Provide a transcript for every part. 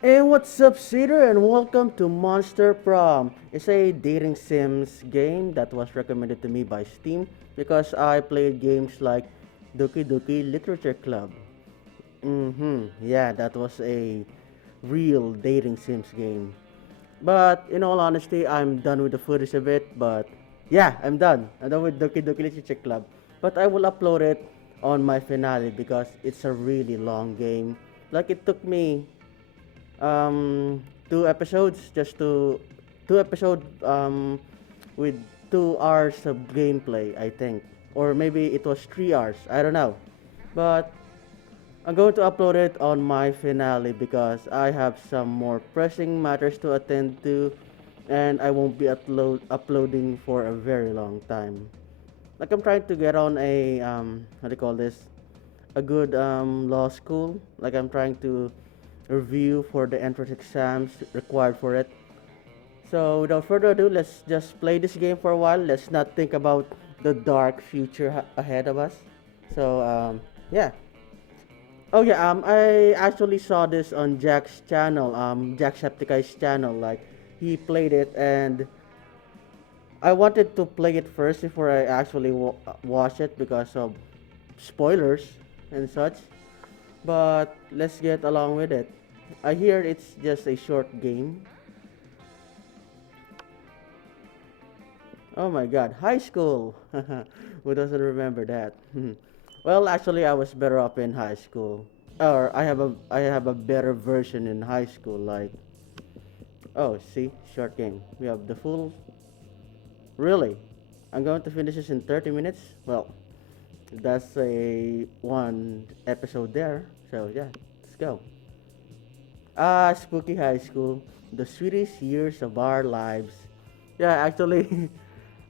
And what's up, Cedar, and welcome to Monster Prom. It's a dating sims game that was recommended to me by Steam because I played games like Doki Doki Literature Club. Yeah, that was a real dating sims game. But in all honesty, I'm done with the footage of it. But yeah, I'm done. I'm done with Doki Doki Literature Club. But I will upload it on my finale because it's a really long game. Like it took me two episodes just to two episode with 2 hours of gameplay, I think, or maybe it was 3 hours, I don't know. But I'm going to upload it on my finale because I have some more pressing matters to attend to, and I won't be uploading for a very long time. Like I'm trying to get on a what do you call this, a good law school. Like I'm trying to review for the entrance exams required for it. So without further ado, let's just play this game for a while. Let's not think about the dark future ahead of us. So yeah. Oh yeah. I actually saw this on Jack's channel. Jacksepticeye's channel. Like he played it, and I wanted to play it first before I actually watch it because of spoilers and such. But let's get along with it. I hear it's just a short game. Oh my god, high school! Who doesn't remember that? Well, actually, I was better up in high school. Or I have a better version in high school. Like, oh, see, short game. We have the full. Really, I'm going to finish this in 30 minutes. Well, that's a one episode there. So yeah, let's go. Spooky high school, the sweetest years of our lives. Yeah, actually,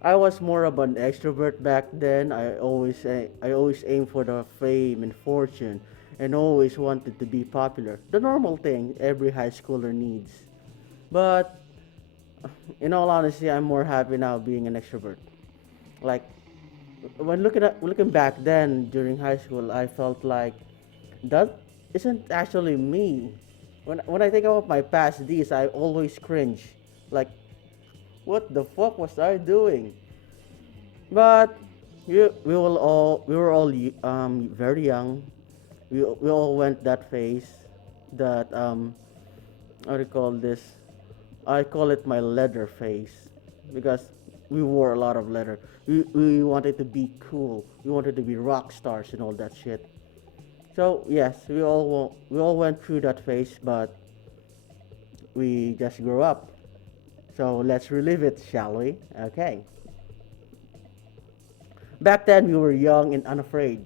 I was more of an extrovert back then. I always aimed for the fame and fortune, and always wanted to be popular. The normal thing every high schooler needs. But in all honesty, I'm more happy now being an extrovert. Like when looking back then during high school, I felt like that isn't actually me. When I think about my past deeds, I always cringe. Like, what the fuck was I doing? But we were all very young. We all went that phase. That how do you call this? I call it my leather phase because we wore a lot of leather. We wanted to be cool. We wanted to be rock stars and all that shit. So yes, we all went through that phase, but we just grew up. So let's relive it, shall we? Okay. Back then we were young and unafraid.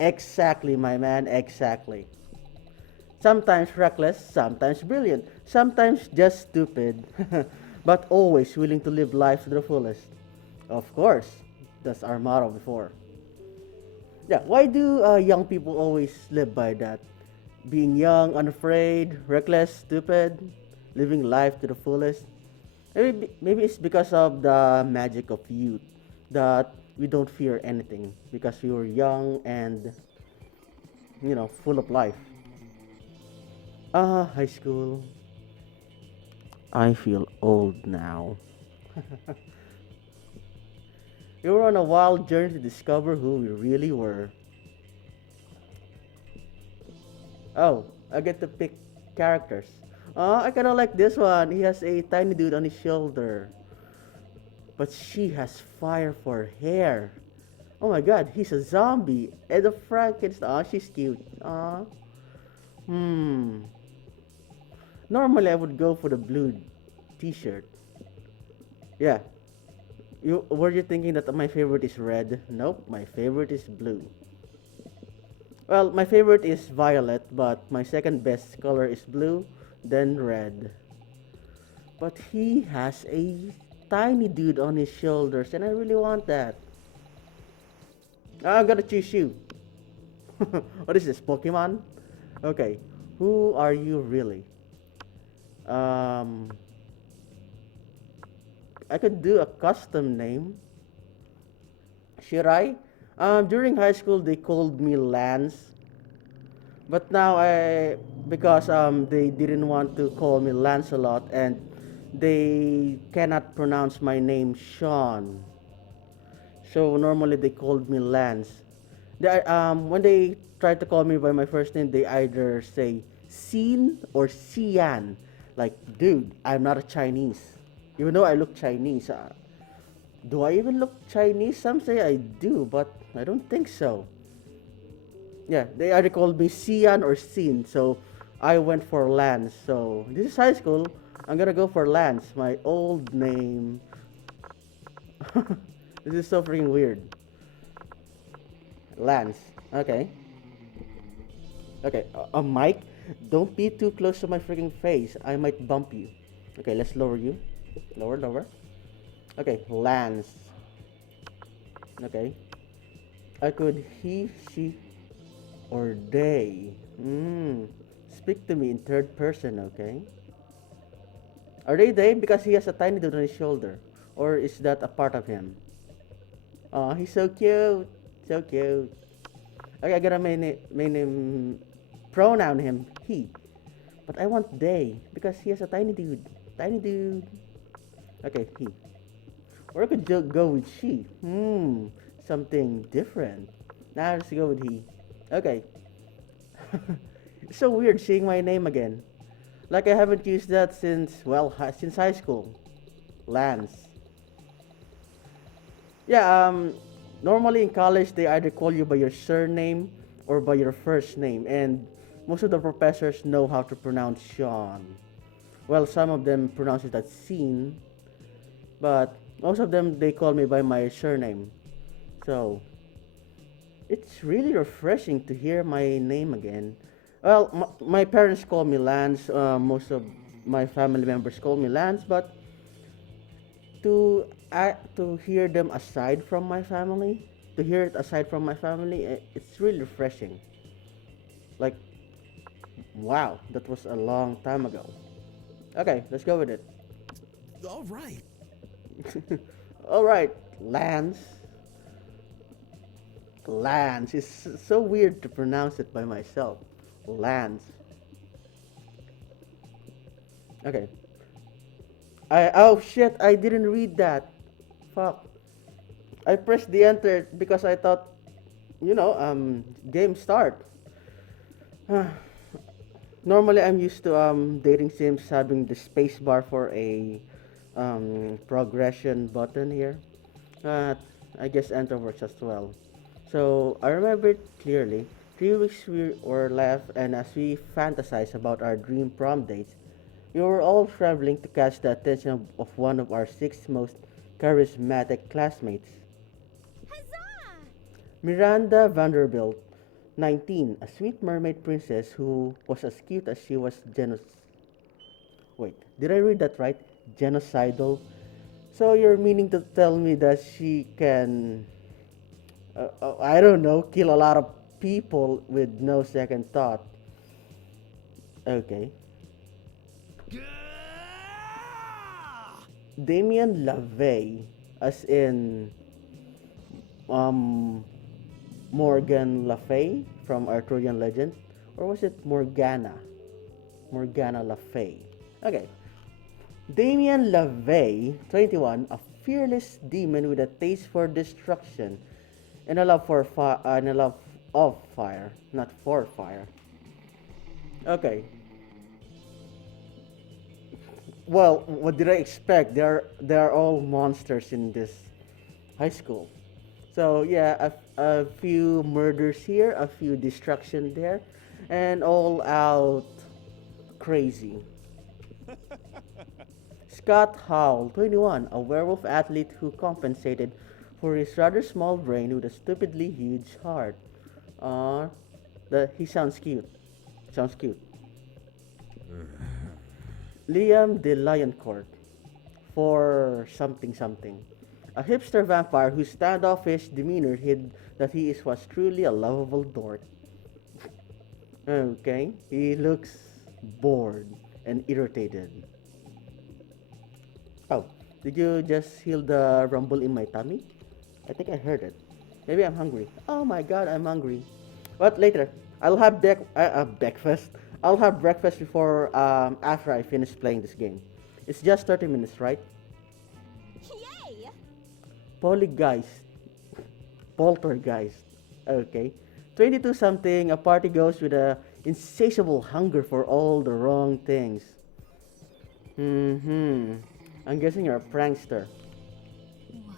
Exactly, my man, exactly. Sometimes reckless, sometimes brilliant, sometimes just stupid, but always willing to live life to the fullest. Of course, that's our motto before. Yeah, why do young people always live by that? Being young, unafraid, reckless, stupid, living life to the fullest. Maybe it's because of the magic of youth that we don't fear anything because we were young and full of life. High school. I feel old now. We were on a wild journey to discover who we really were. Oh, I get to pick characters. I kinda like this one. He has a tiny dude on his shoulder. But she has fire for hair. Oh my god, he's a zombie. And the Frankenstein. Oh, she's cute. Aw. Hmm. Normally I would go for the blue t-shirt. Yeah. Were you thinking that my favorite is red? Nope, my favorite is blue. Well, my favorite is violet, but my second best color is blue, then red. But he has a tiny dude on his shoulders, and I really want that. I'm gonna choose you. What is this, Pokemon? Okay, who are you really? Um, I could do a custom name. Should I? During high school, they called me Lance, But now because they didn't want to call me Lancelot and they cannot pronounce my name Sean. So normally they called me Lance. When they try to call me by my first name, they either say Sin or Sian. Like, dude, I'm not a Chinese. Even though I look Chinese. Do I even look Chinese? Some say I do, but I don't think so. Yeah, they either called me Sian or Sin, so I went for Lance. So this is high school. I'm gonna go for Lance, my old name. This is so freaking weird. Lance. Okay. Okay. Mike, don't be too close to my freaking face. I might bump you. Okay, let's lower you. Lower, lower. Okay, Lance. Okay. I could he, she, or they. Speak to me in third person, okay? Are they? Because he has a tiny dude on his shoulder. Or is that a part of him? Oh, he's so cute. So cute. Okay, I gotta main him, pronoun him, he. But I want they, because he has a tiny dude. Tiny dude. Okay, he. Or I could go with she. Something different. Now let's go with he. Okay. It's so weird seeing my name again. Like I haven't used that since, well, since high school. Lance. Yeah, normally in college they either call you by your surname or by your first name, and most of the professors know how to pronounce Sean. Well, some of them pronounce it as Scene, but most of them they call me by my surname. So it's really refreshing to hear my name again. Well, my parents call me Lance. Most of my family members call me Lance, but to hear them aside from my family, to hear it aside from my family, it's really refreshing. Like, wow, that was a long time ago. Okay, let's go with it. All right. All right, Lance. Lance. It's so weird to pronounce it by myself. Lance. Okay. Oh shit, I didn't read that. Fuck. I pressed the enter because I thought, game start. Normally I'm used to dating sims having the space bar for a progression button here. But I guess enter works as well. So I remember it clearly. 3 weeks we were left, and as we fantasized about our dream prom dates, we were all traveling to catch the attention of one of our six most charismatic classmates. Huzzah! Miranda Vanderbilt, 19, a sweet mermaid princess who was as cute as she was Wait, did I read that right? Genocidal? So you're meaning to tell me that she can, I don't know, kill a lot of people with no second thought? Okay. Damien LaVey, as in um, Morgan Le Fay from Arthurian legend, or was it Morgana? Morgana Le Fay. Okay. Damien LaVey, 21, a fearless demon with a taste for destruction and a love for and a love of fire, not for fire. Okay. Well, what did I expect? They are all monsters in this high school. So yeah, a few murders here, a few destruction there, and all out crazy. Scott Howell, 21, a werewolf athlete who compensated for his rather small brain with a stupidly huge heart. Uh, he sounds cute. Sounds cute. Liam de Lioncourt, for something something. A hipster vampire whose standoffish demeanor hid that was truly a lovable dork. Okay, he looks bored and irritated. Oh, did you just heal the rumble in my tummy? I think I heard it. Maybe I'm hungry. Oh my god, I'm hungry. But later. I'll have breakfast. I'll have breakfast before after I finish playing this game. It's just 30 minutes, right? Yay! Polygeist, poltergeist. Okay. 22 something, a party goes with a insatiable hunger for all the wrong things. Hmm. I'm guessing you're a prankster. What?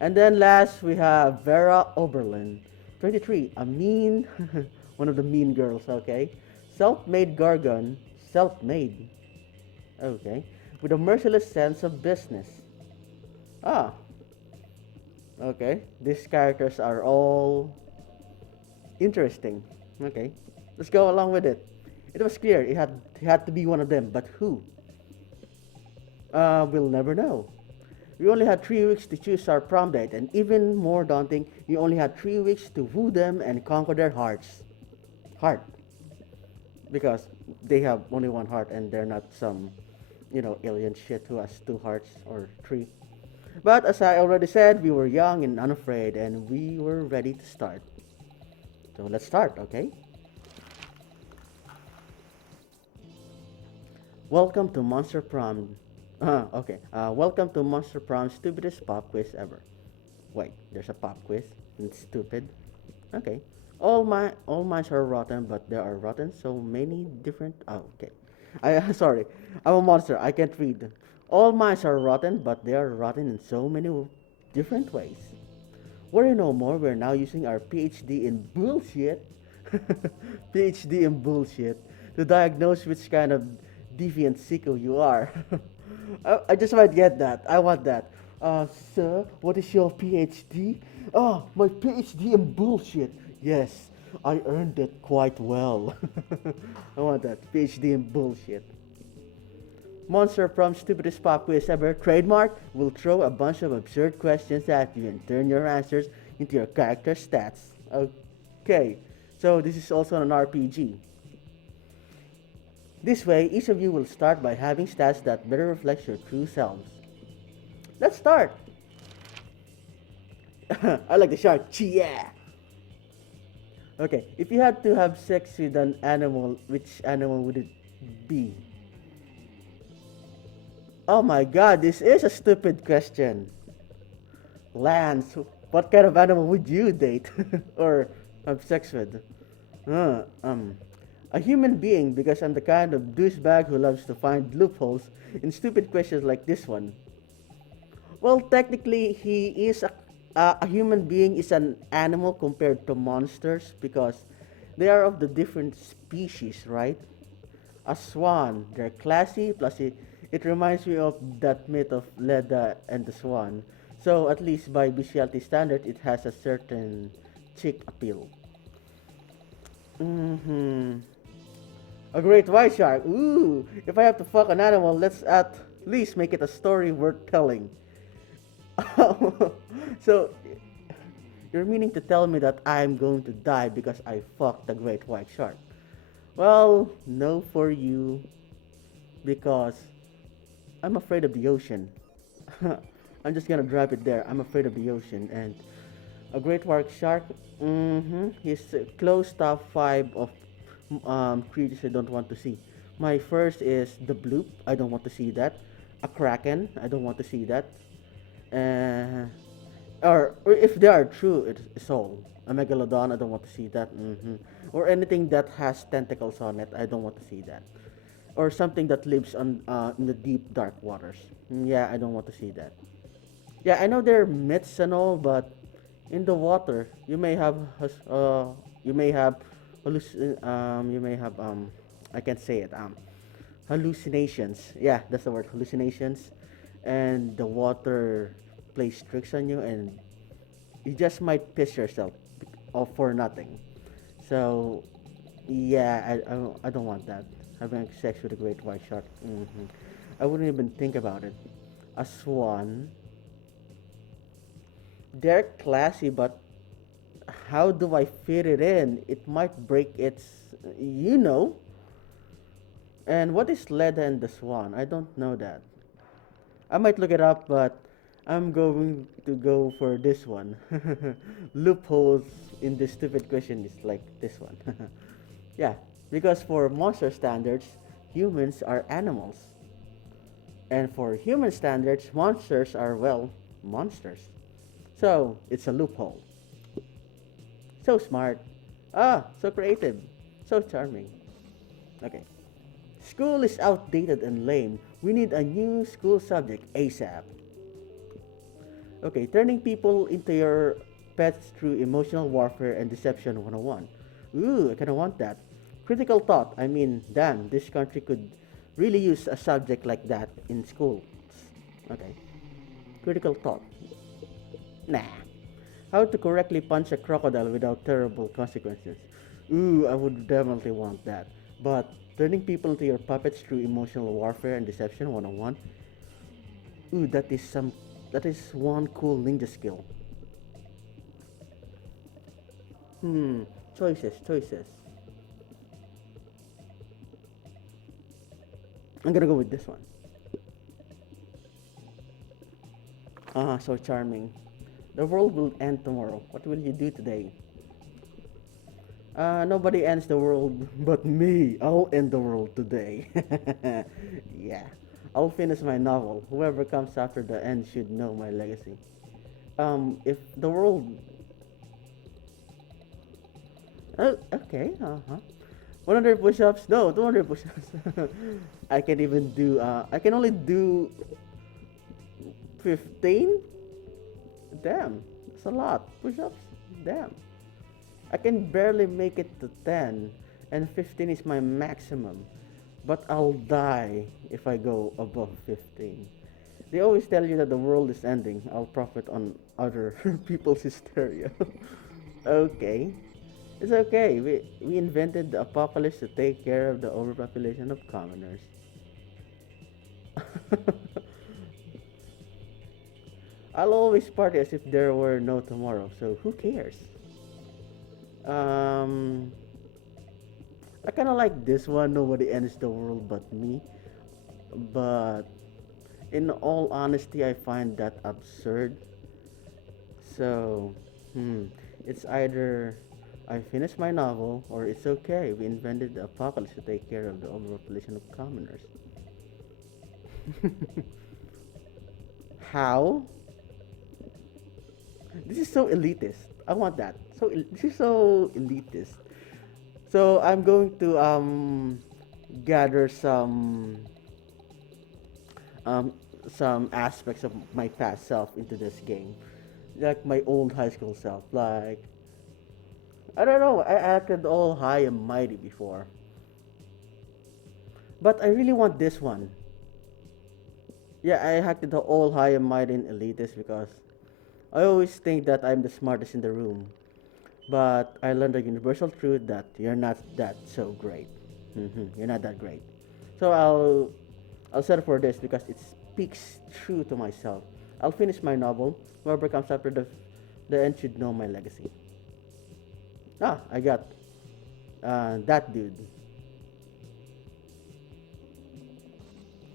And then last we have Vera Oberlin, 23, a mean, one of the mean girls, okay? Self-made Gargon, self-made, okay, with a merciless sense of business. Ah, okay, these characters are all interesting. Okay, let's go along with it. It was clear it had to be one of them, but who? We'll never know. We only had 3 weeks to choose our prom date, and even more daunting, we only had 3 weeks to woo them and conquer their hearts. Heart, because they have only one heart and they're not some, alien shit who has two hearts or three. But as I already said, we were young and unafraid, and we were ready to start. So let's start, okay? Welcome to Monster Prom. Okay. Welcome to Monster Prom's stupidest pop quiz ever. Wait, there's a pop quiz. It's stupid. Okay. All minds are rotten, but there are rotten so many different. Oh, okay. I sorry. I'm a monster. I can't read. All minds are rotten, but they are rotten in so many different ways. Worry no more. We're now using our PhD in bullshit. PhD in bullshit to diagnose which kind of deviant sicko you are. I just might get that. I want that. Sir, what is your PhD? Oh, my PhD in bullshit. Yes, I earned it quite well. I want that. PhD in bullshit. Monster from Stupidest Pop Quiz Ever trademark will throw a bunch of absurd questions at you and turn your answers into your character stats. Okay, so this is also an RPG. This way, each of you will start by having stats that better reflect your true selves. Let's start! I like the shark. Yeah! Okay, if you had to have sex with an animal, which animal would it be? Oh my god, this is a stupid question. Lance, what kind of animal would you date or have sex with? Uh, um, a human being, because I'm the kind of douchebag who loves to find loopholes in stupid questions like this one. Well, technically, he is a human being is an animal compared to monsters because they are of the different species, right? A swan, they're classy, plus it reminds me of that myth of Leda and the swan. So at least by bestiality standard, it has a certain chick appeal. Mm-hmm. A great white shark. Ooh, if I have to fuck an animal, let's at least make it a story worth telling. So, you're meaning to tell me that I'm going to die because I fucked a great white shark? Well, no for you, because I'm afraid of the ocean. I'm just gonna drop it there. I'm afraid of the ocean, and a great white shark. He's close top five of creatures I don't want to see. My first is the bloop. I don't want to see that. A kraken. I don't want to see that. Uh, or if they are true, it's all. A megalodon. I don't want to see that. Or anything that has tentacles on it. I don't want to see that. Or something that lives on in the deep dark waters. Yeah, I don't want to see that. Yeah, I know they're myths and all, but in the water, you may have you may have I can't say it hallucinations. Yeah, that's the word, hallucinations, and the water plays tricks on you, and you just might piss yourself or for nothing. So yeah, I don't want that. Having sex with a great white shark. I wouldn't even think about it. A swan. They're classy, but how do I fit it in? It might break its, you know. And what is Leda and the Swan? I don't know that. I might look it up, but I'm going to go for this one. Loopholes in this stupid question is like this one. Yeah, because for monster standards, humans are animals. And for human standards, monsters are, well, monsters. So, it's a loophole. So smart. Ah, so creative. So charming. Okay. School is outdated and lame. We need a new school subject ASAP. Okay, turning people into your pets through emotional warfare and deception 101. Ooh, I kinda want that. Critical thought. I mean, damn, this country could really use a subject like that in schools. Okay. Critical thought. Nah. How to correctly punch a crocodile without terrible consequences. Ooh, I would definitely want that. But turning people into your puppets through emotional warfare and deception 101. Ooh, that is one cool ninja skill. Choices. I'm gonna go with this one. Ah, so charming. The world will end tomorrow. What will you do today? Nobody ends the world but me. I'll end the world today. Yeah. I'll finish my novel. Whoever comes after the end should know my legacy. If the world. Oh, okay. Uh huh. 100 push-ups? No, 200 push-ups. I can even do. I can only do 15. Damn, that's a lot. Push-ups. Damn. I can barely make it to 10, and 15 is my maximum. But I'll die if I go above 15. They always tell you that the world is ending. I'll profit on other people's hysteria. Okay. It's okay. We invented the apocalypse to take care of the overpopulation of commoners. I'll always party as if there were no tomorrow, so who cares? Um, I kind of like this one. Nobody ends the world but me. But in all honesty, I find that absurd. So, it's either I finish my novel or it's okay. We invented the apocalypse to take care of the overpopulation of commoners. How? This is so elitist. I want that. This is so elitist. So I'm going to gather um some aspects of my past self into this game, like my old high school self. Like I don't know, I acted all high and mighty before, but I really want this one. Yeah, I acted all high and mighty and elitist because I always think that I'm the smartest in the room. But I learned a universal truth that you're not that so great. You're not that great. So I'll settle for this because it speaks true to myself. I'll finish my novel. Whoever comes after the end should know my legacy. Ah, I got that dude.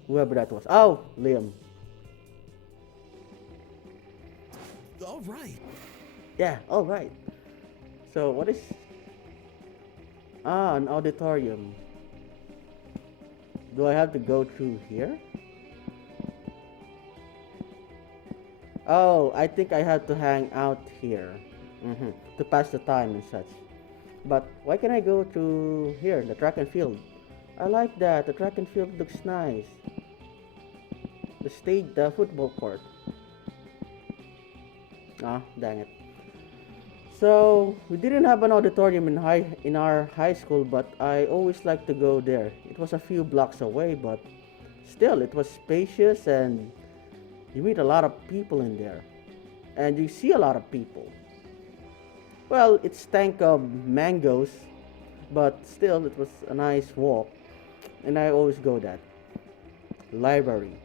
Whoever that was. Oh, Liam. All right. Yeah, all right. So what is an auditorium? Do I have to go through here? Oh, I think I have to hang out here to pass the time and such. But why can I go to here, the track and field? I like that. The track and field looks nice. The football court. Ah, dang it. So we didn't have an auditorium in our high school, but I always liked to go there. It was a few blocks away, but still, it was spacious and you meet a lot of people in there, and you see a lot of people. Well, it stank of mangoes, but still, it was a nice walk, and I always go that. Library.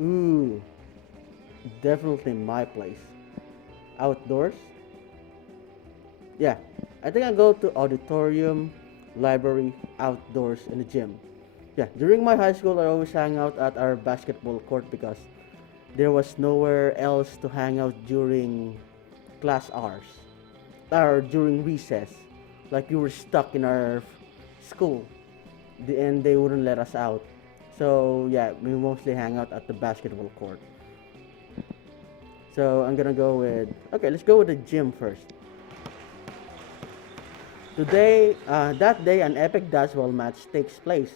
Ooh, definitely my place. Outdoors. Yeah, I think I go to auditorium, library, outdoors, and the gym. Yeah, during my high school, I always hang out at our basketball court because there was nowhere else to hang out during class hours or during recess. Like we were stuck in our school, and they wouldn't let us out. So yeah, we mostly hang out at the basketball court. So I'm gonna go with okay. Let's go with the gym first. That day, an epic dodgeball match takes place.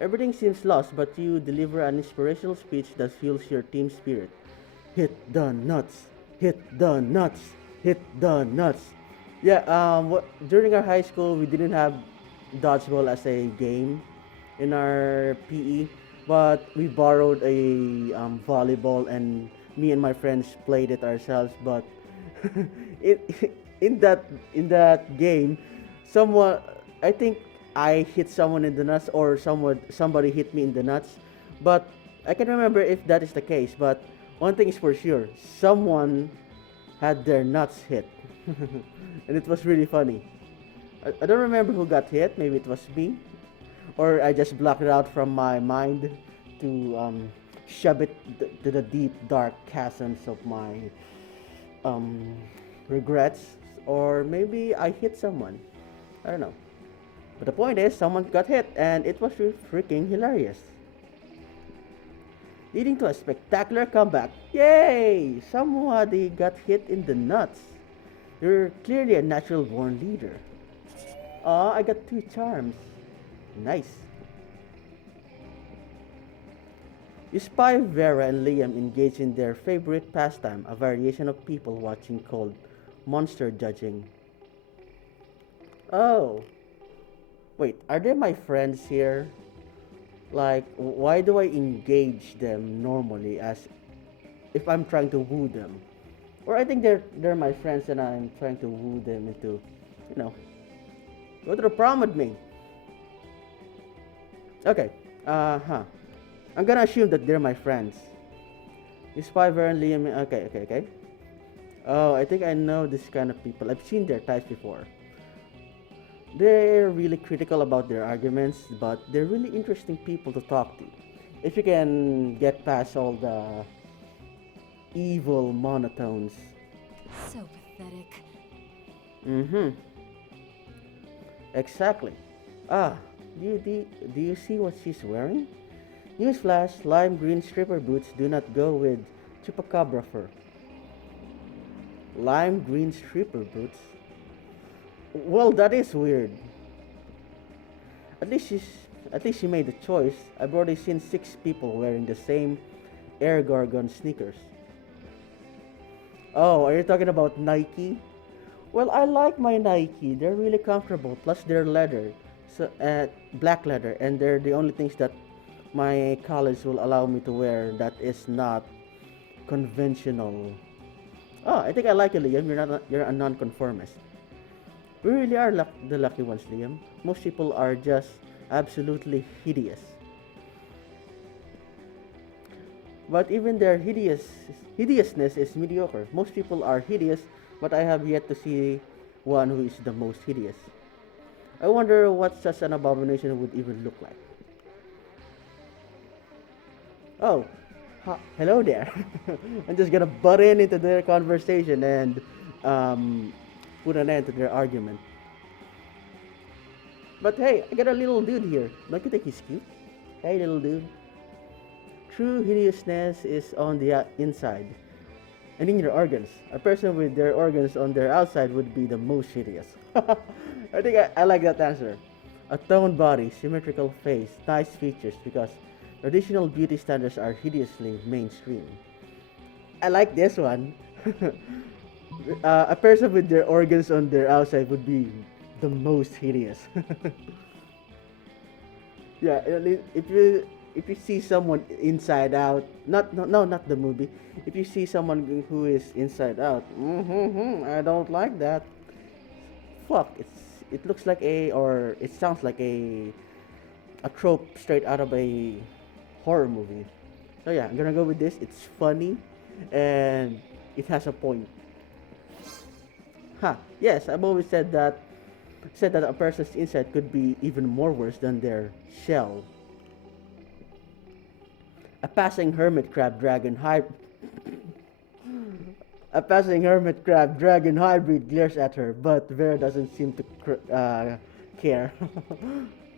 Everything seems lost, but you deliver an inspirational speech that fuels your team spirit. Hit the nuts! Hit the nuts! Hit the nuts! Yeah, during our high school, we didn't have dodgeball as a game in our PE, but we borrowed a volleyball and me and my friends played it ourselves. But it, in that game, someone I think I hit someone in the nuts or somebody hit me in the nuts, but I can remember if that is the case. But one thing is for sure, someone had their nuts hit, and it was really funny. I don't remember who got hit. Maybe it was me, or I just blocked it out from my mind to shove it to the deep dark chasms of my um, regrets, or maybe I hit someone. I don't know. But the point is, someone got hit, and it was freaking hilarious, leading to a spectacular comeback. Yay! Somebody got hit in the nuts. You're clearly a natural born leader. Aw, I got two charms. Nice. You spy Vera and Liam engage in their favorite pastime, a variation of people watching called monster judging. Oh, wait, are they my friends here? Like, why do I engage them normally as if I'm trying to woo them? Or I think they're my friends and I'm trying to woo them into, you know, go to the prom with me. Okay, I'm gonna assume that they're my friends. You spy Vera and Liam. Okay. Oh, I think I know this kind of people. I've seen their types before. They're really critical about their arguments, but they're really interesting people to talk to. If you can get past all the evil monotones. So pathetic. Mm-hmm. Exactly. Ah, do you see what she's wearing? Newsflash, lime green stripper boots do not go with chupacabra fur. Lime green stripper boots? Well, that is weird. At least she's at least she made the choice. I've already seen 6 people wearing the same Air Gorgon sneakers. Oh, are you talking about Nike? Well, I like my Nike. They're really comfortable. Plus, they're leather, so black leather, and they're the only things that my college will allow me to wear that is not conventional. Oh, I think I like you, Liam. You're a nonconformist. We really are the lucky ones, Liam. Most people are just absolutely hideous. But even their hideousness is mediocre. Most people are hideous, but I have yet to see one who is the most hideous. I wonder what such an abomination would even look like. Oh, hello there. I'm just gonna butt in into their conversation and put an end to their argument. But hey, I got a little dude here. Don't you think he's cute? Hey, little dude. True hideousness is on the inside and in your organs. A person with their organs on their outside would be the most hideous. I think I like that answer. A toned body, symmetrical face, nice features because traditional beauty standards are hideously mainstream. I like this one. A person with their organs on their outside would be the most hideous. Yeah, if you see someone inside out, not the movie. If you see someone who is inside out, I don't like that. Fuck, it looks like or it sounds like a trope straight out of a horror movie. So yeah, I'm gonna go with this. It's funny, and it has a point. Yes, I've always said that a person's inside could be even more worse than their shell. A passing hermit crab dragon hybrid. A passing hermit crab dragon hybrid glares at her, but Vera doesn't seem to care.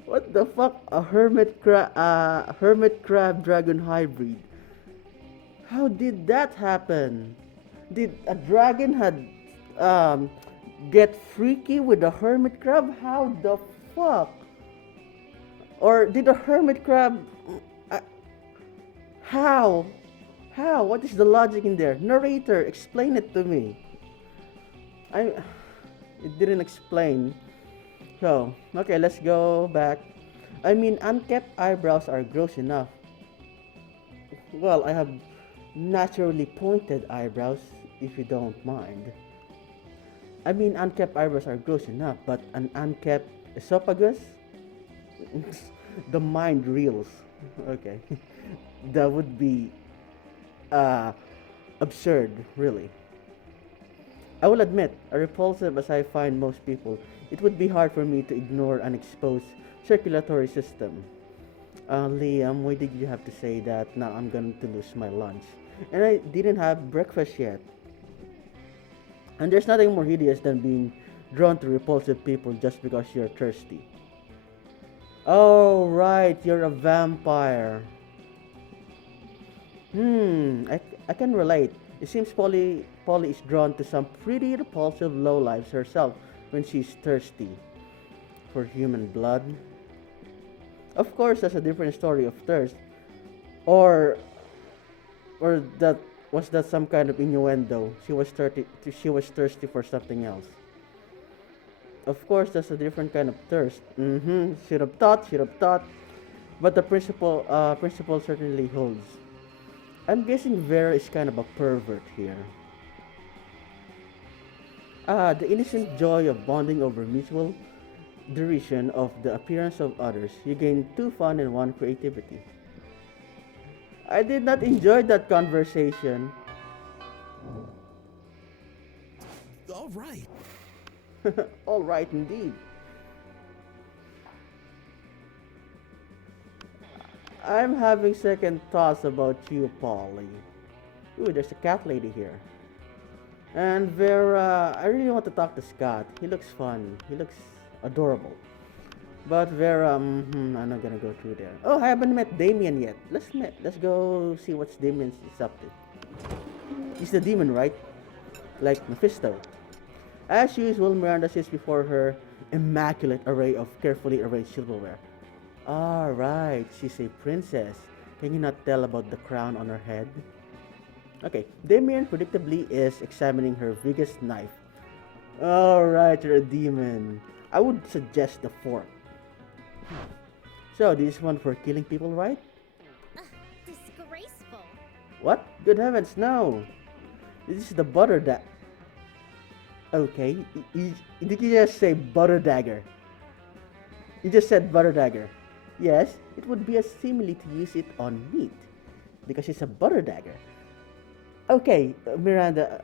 What the fuck? A hermit crab dragon hybrid. How did that happen? Did a dragon had um get freaky with a hermit crab? How the fuck? Or did a hermit crab uh, how? How? What is the logic in there? Narrator, explain it to me. I it didn't explain. So, okay, let's go back. I mean, unkept eyebrows are gross enough. Well, I have naturally pointed eyebrows, if you don't mind. I mean, unkept eyebrows are gross enough, but an unkept esophagus? The mind reels. Okay. That would be uh, absurd, really. I will admit, repulsive as I find most people, it would be hard for me to ignore an exposed circulatory system. Liam, why did you have to say that? Now I'm going to lose my lunch. And I didn't have breakfast yet. And there's nothing more hideous than being drawn to repulsive people just because you're thirsty. Oh, right, you're a vampire. I can relate. It seems Polly is drawn to some pretty repulsive lowlifes herself when she's thirsty for human blood. Of course, that's a different story of thirst. Or that was that some kind of innuendo? She was thirsty for something else. Of course, that's a different kind of thirst. Should have thought, should have thought. But the principle certainly holds. I'm guessing Vera is kind of a pervert here. The innocent joy of bonding over mutual derision of the appearance of others. You gain two fun and one creativity. I did not enjoy that conversation. All right. All right, indeed. I'm having second thoughts about you, Polly. Ooh, there's a cat lady here. And Vera, I really want to talk to Scott. He looks fun. He looks adorable. But Vera, I'm not gonna go through there. Oh, I haven't met Damien yet. Let's go see what Damien is up to. He's the demon, right? Like Mephisto. As usual, Miranda sits before her immaculate array of carefully arranged silverware. Alright, she's a princess. Can you not tell about the crown on her head? Okay, Damien predictably is examining her biggest knife. Alright, you're a demon. I would suggest the fork. So, this is one for killing people, right? Disgraceful. What? Good heavens, no! This is the butter Okay, did you just say butter dagger? You just said butter dagger. Yes, it would be a simile to use it on meat. Because it's a butter dagger. Okay, Miranda,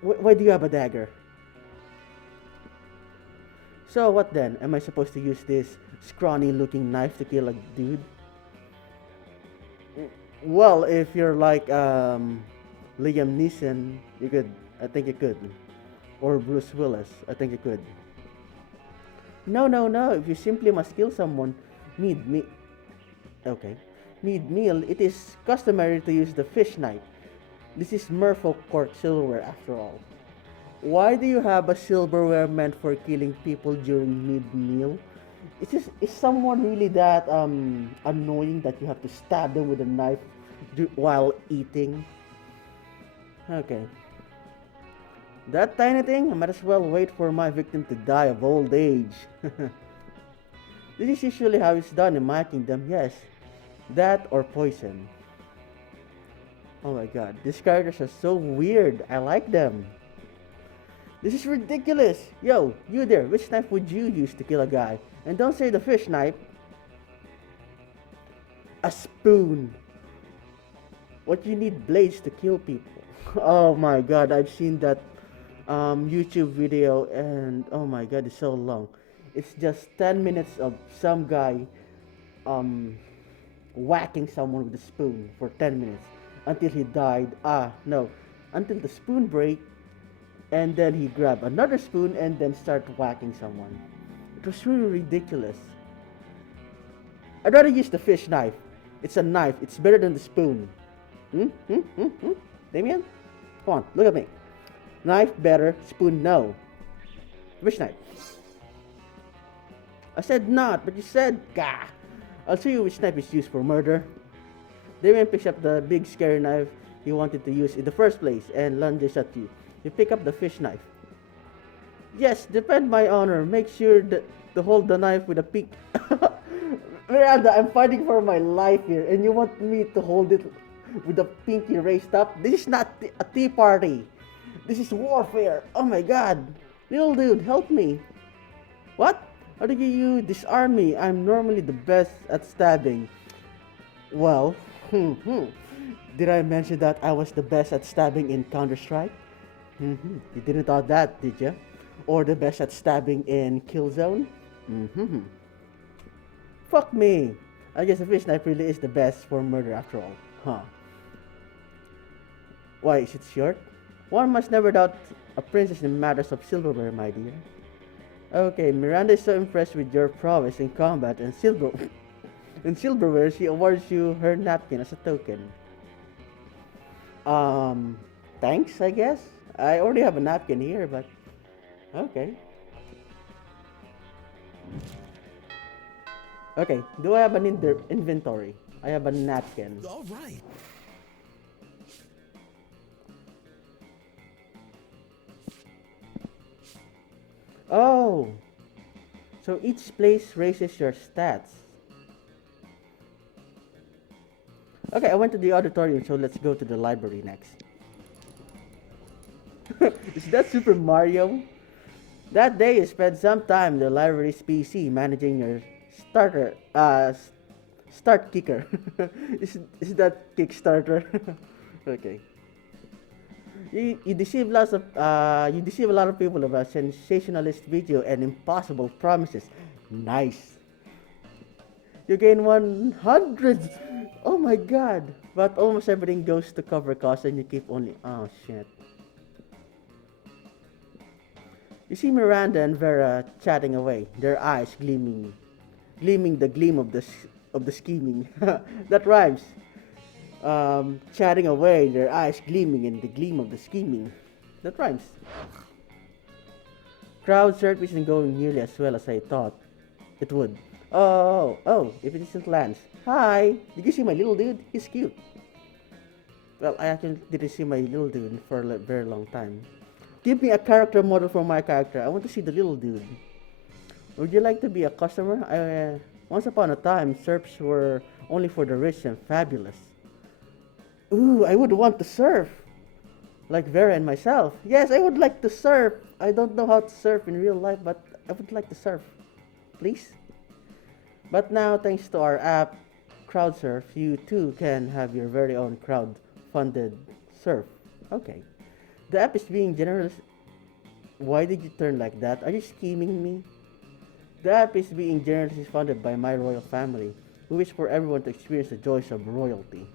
why do you have a dagger? So what then? Am I supposed to use this scrawny looking knife to kill a dude? Well, if you're like Liam Neeson, you could. I think you could. Or Bruce Willis, I think you could. No, no, no. If you simply must kill someone, okay, need meal, it is customary to use the fish knife. This is merfolk court silverware after all. Why do you have a silverware meant for killing people during mid-meal? Is someone really that annoying that you have to stab them with a knife while eating? Okay. That tiny thing, I might as well wait for my victim to die of old age. This is usually how it's done in my kingdom, yes. That or poison. Oh my god, these characters are so weird. I like them. This is ridiculous. Yo, you there, which knife would you use to kill a guy? And don't say the fish knife. A spoon. What you need blades to kill people. Oh my god, I've seen that YouTube video and oh my god, it's so long. It's just 10 minutes of some guy whacking someone with a spoon for 10 minutes until he died. Ah, no, until the spoon break, and then he grabbed another spoon and then start whacking someone. It was really ridiculous. I'd rather use the fish knife. It's a knife. It's better than the spoon. Hmm? Hmm? Hmm? Hmm? Damien? Come on, look at me. Knife better, spoon no. Fish knife. I said not, but you said gah. I'll show you which knife is used for murder. Damien picks up the big scary knife he wanted to use in the first place and lunges at you. You pick up the fish knife. Yes, defend my honor. Make sure that to hold the knife with a pink. Miranda, I'm fighting for my life here, and you want me to hold it with the pinky raised up? This is not a tea party. This is warfare. Oh my god. Little dude, help me. What? How did you disarm me? I'm normally the best at stabbing. Well, did I mention that I was the best at stabbing in Counter-Strike? You didn't thought that, did you? Or the best at stabbing in Killzone? Fuck me. I guess a fish knife really is the best for murder after all. Huh. Why is it short? One must never doubt a princess in matters of silverware, my dear. Okay, Miranda is so impressed with your prowess in combat and in silverware, she awards you her napkin as a token. Thanks, I guess. I already have a napkin here, but okay. Okay, do I have an inventory? I have a napkin. All right. Oh, so each place raises your stats. Okay, I went to the auditorium, so let's go to the library next. Is that Super Mario? That day, you spent some time in the library's PC managing your start kicker. is that Kickstarter? Okay. You deceive you deceive a lot of people about sensationalist video and impossible promises. Nice. You gain 100. Oh my god. But almost everything goes to cover costs and you keep only. Oh shit. You see Miranda and Vera chatting away, their eyes gleaming the gleam of the scheming. That rhymes. Chatting away, their eyes gleaming in the gleam of the scheming. That rhymes. Crowd surf isn't going nearly as well as I thought it would. Oh, if it isn't Lance. Hi, did you see my little dude? He's cute. Well, I actually didn't see my little dude for a very long time. Give me a character model for my character. I want to see the little dude. Would you like to be a customer? Once upon a time, surfs were only for the rich and fabulous. Ooh, I would want to surf. Like Vera and myself. Yes, I would like to surf. I don't know how to surf in real life, but I would like to surf. Please? But now, thanks to our app, CrowdSurf, you too can have your very own crowd-funded surf. Okay. The app is being generous. Why did you turn like that? Are you scheming me? The app is being generously funded by my royal family, who wish for everyone to experience the joys of royalty.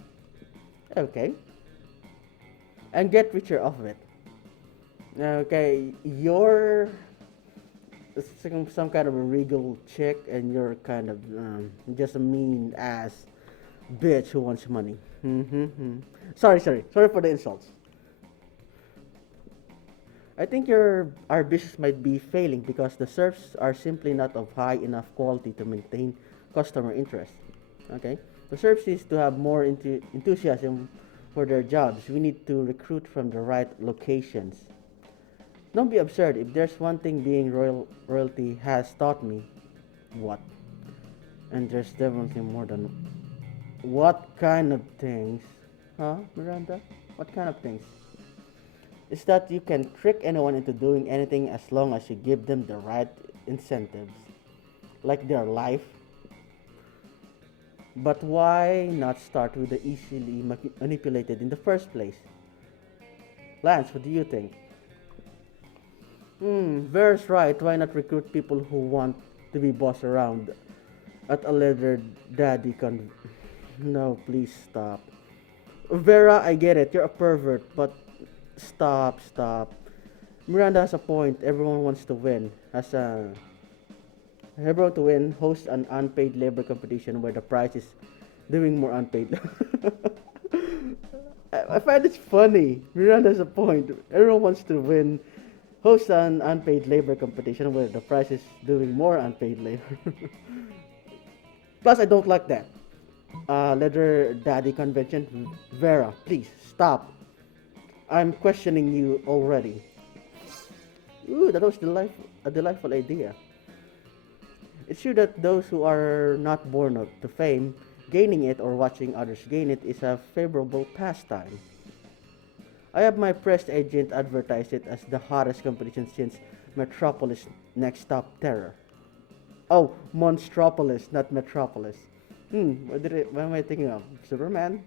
Okay. And get richer off of it. Okay, you're some kind of a regal chick, and you're kind of just a mean ass bitch who wants money. Sorry for the insults. I think our business might be failing because the serfs are simply not of high enough quality to maintain customer interest. Okay, the serfs is to have more enthusiasm for their jobs. We need to recruit from the right locations. Don't be absurd. If there's one thing being royalty has taught me, what? And there's definitely more than what kind of things, huh, Miranda? What kind of things? Is that you can trick anyone into doing anything as long as you give them the right incentives, like their life. But why not start with the easily manipulated in the first place? Lance, what do you think? Vera's right. Why not recruit people who want to be bossed around at a leather daddy No, please stop. Vera, I get it. You're a pervert, but stop, stop. Miranda has a point. Everyone wants to win. Everyone to win hosts an unpaid labor competition where the prize is doing more unpaid. I find it funny. Miranda has a point. Everyone wants to win hosts an unpaid labor competition where the prize is doing more unpaid labor. Plus, I don't like that. Leather Daddy convention. Vera, please stop. I'm questioning you already. Ooh, that was a delightful idea. It's true that those who are not born to fame, gaining it or watching others gain it is a favorable pastime. I have my press agent advertise it as the hottest competition since Metropolis Next Top Terror. Oh, Monstropolis, not Metropolis. What am I thinking of? Superman?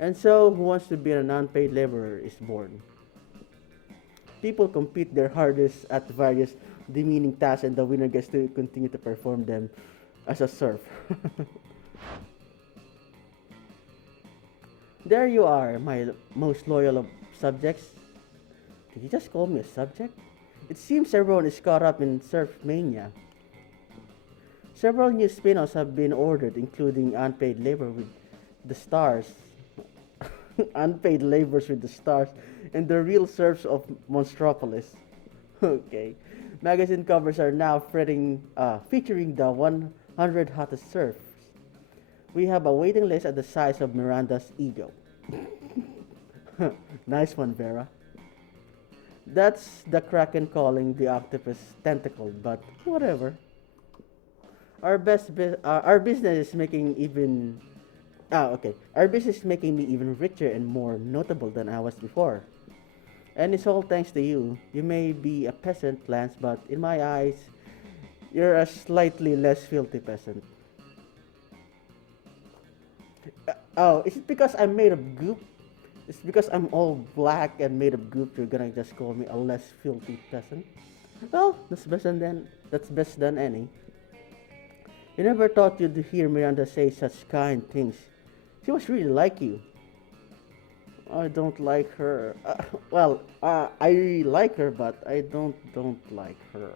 And so, who wants to be an unpaid laborer is born. People compete their hardest at various demeaning tasks, and the winner gets to continue to perform them as a serf. There you are, my most loyal of subjects. Did you just call me a subject? It seems everyone is caught up in surf mania. Several new spin-offs have been ordered, including Unpaid Labor with the Stars, Unpaid Labors with the Stars, and The Real Serfs of Monstropolis. Okay. Magazine covers are now featuring the 100 hottest serfs. We have a waiting list at the size of Miranda's ego. Nice one, Vera. That's the Kraken calling the octopus tentacle, but whatever. Our business is making even okay. Our business is making me even richer and more notable than I was before. And it's all thanks to you. You may be a peasant, Lance, but in my eyes, you're a slightly less filthy peasant. Oh, is it because I'm made of goop? It's because I'm all black and made of goop. You're gonna just call me a less filthy peasant? Well, that's best than any. You never thought you'd hear Miranda say such kind things. She must really like you. I don't like her. I like her, but I don't like her.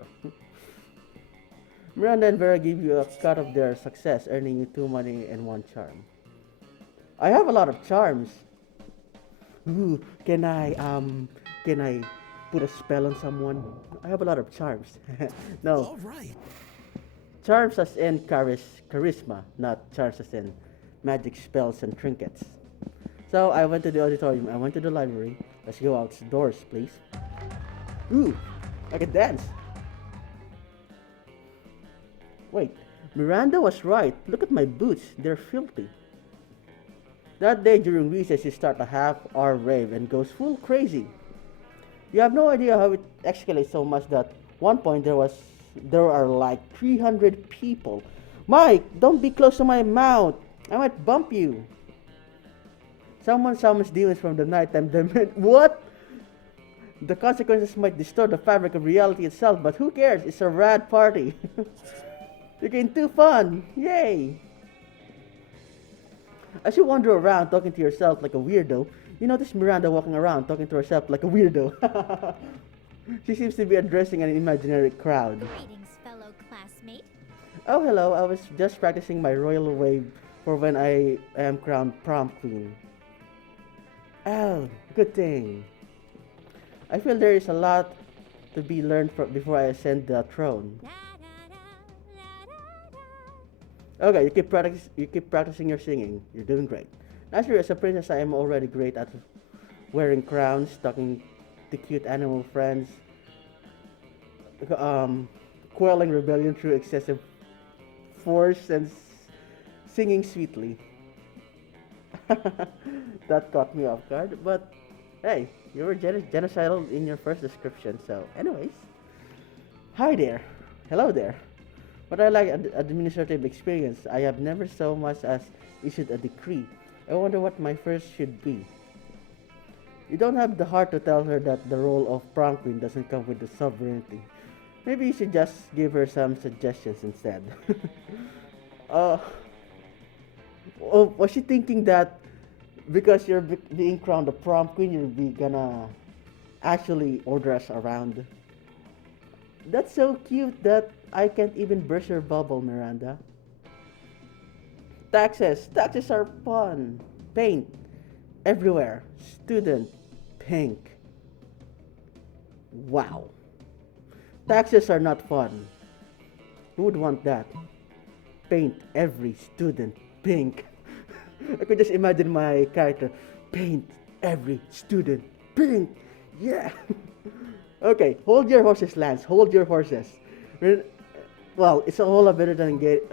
Miranda and Vera give you a cut of their success, earning you two money and one charm. I have a lot of charms. Ooh, can I put a spell on someone? I have a lot of charms. No, All right. charms as in charisma, not charms as in magic spells and trinkets. So I went to the auditorium. I went to the library. Let's go outdoors, please. Ooh, I can dance. Wait, Miranda was right. Look at my boots. They're filthy. That day during recess, she starts a half-hour rave and goes full crazy. You have no idea how it escalates so much that one point there are like 300 people. Mike, don't be close to my mouth. I might bump you. Someone summons demons from the nighttime dimension. What? The consequences might distort the fabric of reality itself, but who cares? It's a rad party. You're getting too fun. Yay! As you wander around talking to yourself like a weirdo, you notice Miranda walking around talking to herself like a weirdo. She seems to be addressing an imaginary crowd. Greetings, fellow classmate. Oh, hello. I was just practicing my royal wave for when I am crowned prom queen. Oh, good thing. I feel there is a lot to be learned before I ascend the throne. La, da, da, la, da, Okay, you keep practicing your singing. You're doing great. Naturally, as a princess, I am already great at wearing crowns, talking to cute animal friends, quelling rebellion through excessive force, and singing sweetly. That caught me off guard, but hey, you were genocidal in your first description, so anyways. Hi there. Hello there. But I like administrative experience. I have never so much as issued a decree. I wonder what my first should be. You don't have the heart to tell her that the role of prom queen doesn't come with the sovereignty. Maybe you should just give her some suggestions instead. uh, Oh, was she thinking that because you're being crowned the prom queen, you're gonna actually order us around? That's so cute that I can't even burst your bubble, Miranda. Taxes. Taxes are fun. Paint. Everywhere. Student. Pink. Wow. Taxes are not fun. Who would want that? Paint every student pink. I could just imagine my character. Paint every student pink. Yeah. Okay, hold your horses, Lance. Hold your horses. Well, it's a whole lot better than get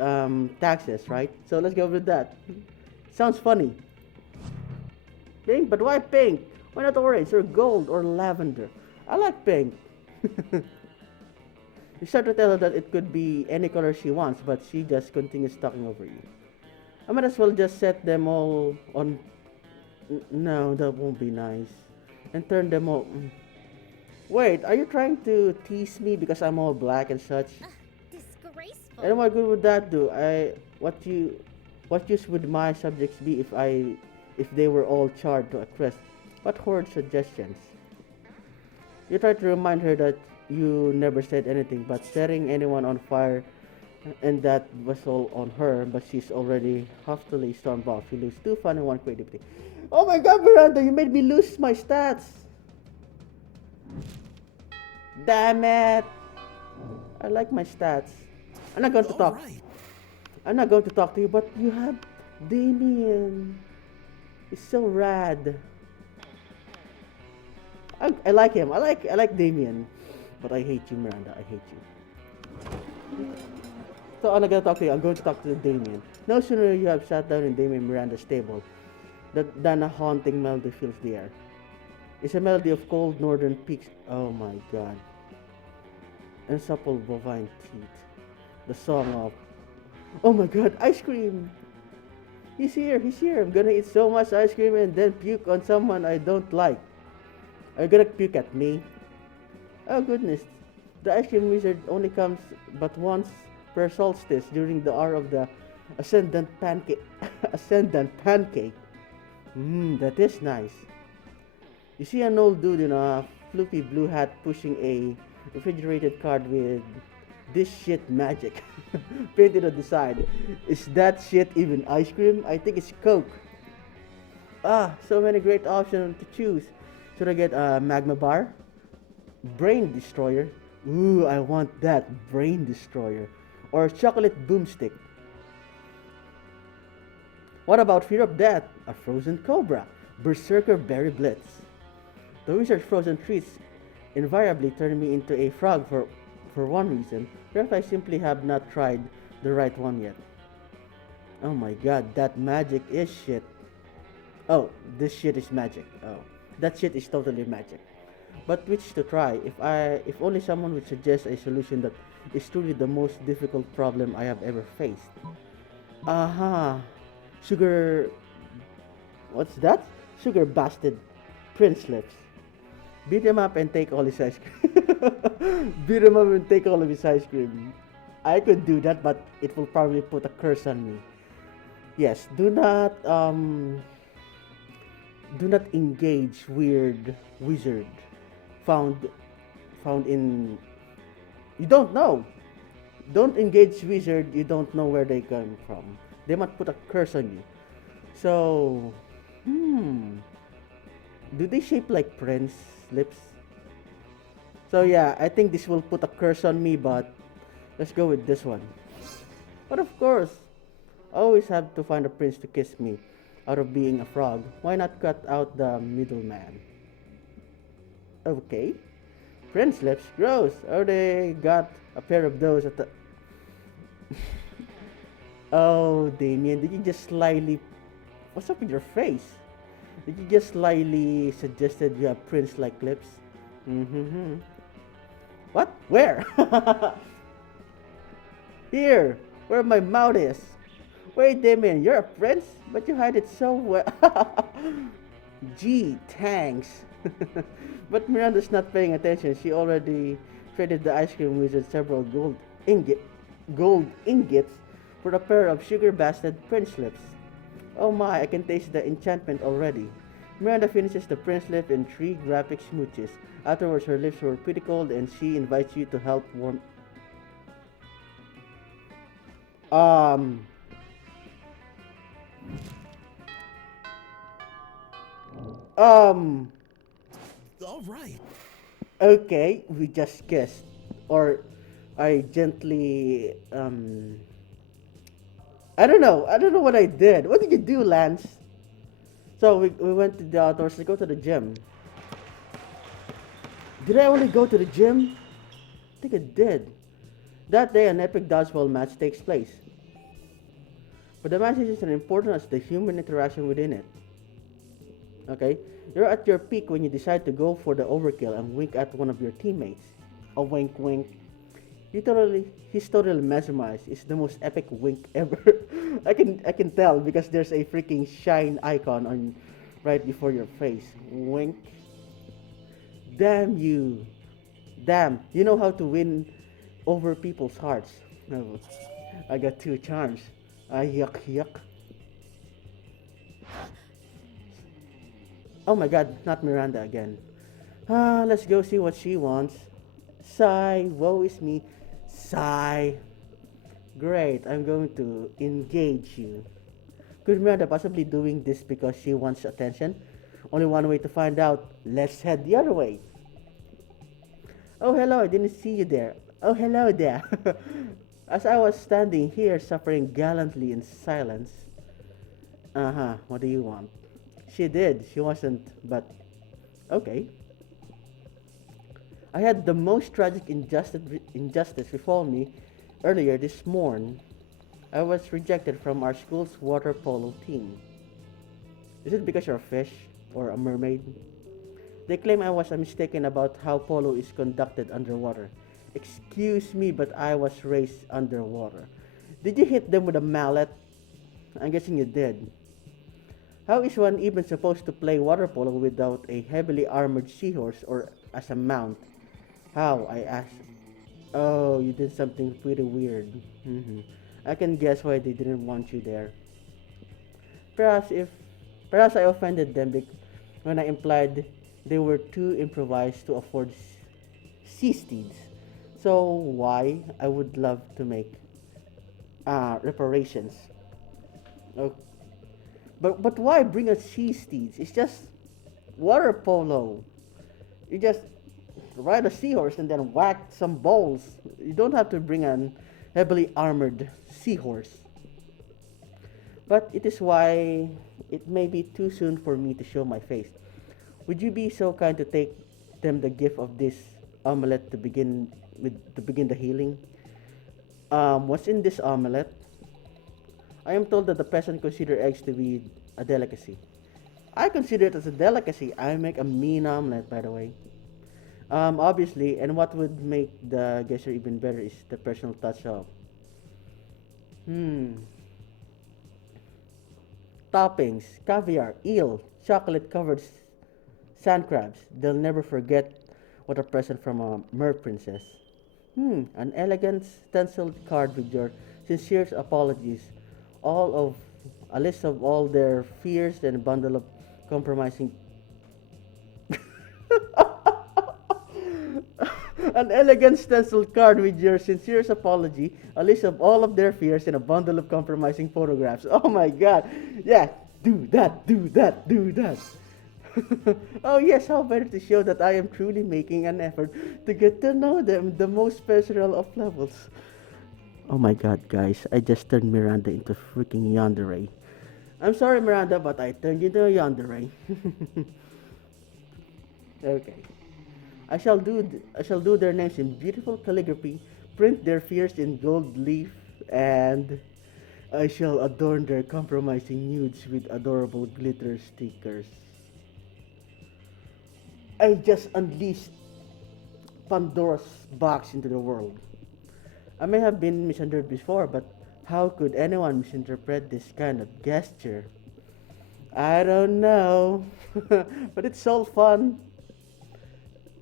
taxes, right? So let's go with that. Sounds funny. Pink, but why pink? Why not orange or gold or lavender? I like pink. You start to tell her that it could be any color she wants, but she just continues talking over you. I might as well just set them all on. No, that won't be nice. And turn them all. Wait, are you trying to tease me because I'm all black and such? Disgraceful. And what good would that do? What use would my subjects be if they were all charred to a crisp? What horrid suggestions? You try to remind her that you never said anything but setting anyone on fire, and that was all on her, but she's already haftily stormed off. You lose 2 fun and 1 creativity. Oh my god, Miranda, you made me lose my stats! Damn it! I like my stats. I'm not going to All talk. right. I'm not going to talk to you, but you have Damien. He's so rad. I like him. I like Damien. But I hate you, Miranda. I hate you. So I'm not gonna talk to you. I'm going to talk to Damien. No sooner you have sat down in Damien Miranda's table than a haunting melody fills the air. It's a melody of cold northern peaks. Oh my god. And supple bovine teeth. The song of, oh my god, ice cream! He's here, he's here. I'm gonna eat so much ice cream and then puke on someone I don't like. Are you gonna puke at me? Oh goodness. The ice cream wizard only comes but once per solstice during the hour of the ascendant pancake. Ascendant pancake. That is nice. You see an old dude in a floopy blue hat pushing a refrigerated cart with this shit magic painted on the side. Is that shit even ice cream? I think it's Coke. Ah, so many great options to choose. Should I get a magma bar? Brain destroyer? Ooh, I want that brain destroyer. Or chocolate boomstick. What about fear of death? A frozen cobra. Berserker berry blitz. The wizard's frozen treats invariably turn me into a frog for one reason, or if I simply have not tried the right one yet. Oh my god, that magic is shit. Oh, this shit is magic. Oh, that shit is totally magic. But which to try? If only someone would suggest a solution that is truly the most difficult problem I have ever faced. Aha, sugar. What's that? Sugar bastard prince lips. Beat him up and take all his ice cream. Beat him up and take all of his ice cream. I could do that, but it will probably put a curse on me. Yes, do not engage weird wizard found in you don't know. Don't engage wizard you don't know where they come from. They might put a curse on you. So, do they shape like prince lips? So yeah, I think this will put a curse on me, but let's go with this one. But of course, I always have to find a prince to kiss me out of being a frog. Why not cut out the middleman? Okay. Prince lips, gross. Oh, they got a pair of those at the... Oh, Damien, did you just slyly... What's up with your face? Did you just slyly suggested you have prince-like lips? What? Where? Here, where my mouth is. Wait, Damien, you're a prince? But you hide it so well. Gee, thanks. But Miranda's not paying attention. She already traded the ice cream wizard several gold ingots for a pair of sugar bastard prince lips. Oh my, I can taste the enchantment already. Miranda finishes the prince lip in three graphic smooches. Afterwards, her lips were pretty cold and she invites you to help warm. Um, um, All right. okay, we just kissed. Or I gently, I don't know what I did. What did you do, Lance? So we went to the outdoors to go to the gym. Did I only go to the gym? I think I did. That day, an epic dodgeball match takes place. But the match isn't as important as the human interaction within it. Okay? You're at your peak when you decide to go for the overkill and wink at one of your teammates. A wink wink. He's totally mesmerized. It's the most epic wink ever. I can tell because there's a freaking shine icon on right before your face. Wink. Damn you. Damn, you know how to win over people's hearts. No, I got two charms. Yuck yuck. Oh my god, not Miranda again. Let's go see what she wants. Sigh, woe is me. Sigh. Great, I'm going to engage you. Could Miranda possibly doing this because she wants attention? Only one way to find out. Let's head the other way. Oh, hello, I didn't see you there. Oh, hello there. As I was standing here suffering gallantly in silence. Uh huh, what do you want? She did, she wasn't, but okay. I had the most tragic injustice befall me earlier this morn. I was rejected from our school's water polo team. Is it because you're a fish or a mermaid? They claim I was mistaken about how polo is conducted underwater. Excuse me, but I was raised underwater. Did you hit them with a mallet? I'm guessing you did. How is one even supposed to play water polo without a heavily armored seahorse or as a mount? How? I asked. Oh, you did something pretty weird. I can guess why they didn't want you there. Perhaps if, perhaps I offended them when I implied they were too improvised to afford sea steeds. So why? I would love to make reparations. Oh, but why bring a sea steeds? It's just water polo. You just ride a seahorse and then whack some balls. You don't have to bring an heavily armored seahorse. But it is why it may be too soon for me to show my face. Would you be so kind to take them the gift of this omelette to begin the healing? What's in this omelette? I am told that the peasant consider eggs to be a delicacy. I consider it as a delicacy. I make a mean omelette, by the way. Obviously, and what would make the gesture even better is the personal touch of. Hmm. Toppings, caviar, eel, chocolate covered sand crabs. They'll never forget what a present from a mer princess. An elegant stenciled card with your sincerest apologies. All of a list of all their fears and a bundle of compromising. An elegant stenciled card with your sincerest apology, a list of all of their fears, and a bundle of compromising photographs. Oh my god. Yeah, do that, do that, do that. Oh yes, how better to show that I am truly making an effort to get to know them, the most special of levels. Oh my god, guys, I just turned Miranda into freaking yandere. I'm sorry, Miranda, but I turned you into a yandere. Okay. I shall do their names in beautiful calligraphy, print their fears in gold leaf, and I shall adorn their compromising nudes with adorable glitter stickers. I just unleashed Pandora's box into the world. I may have been misunderstood before, but how could anyone misinterpret this kind of gesture? I don't know, but it's all fun.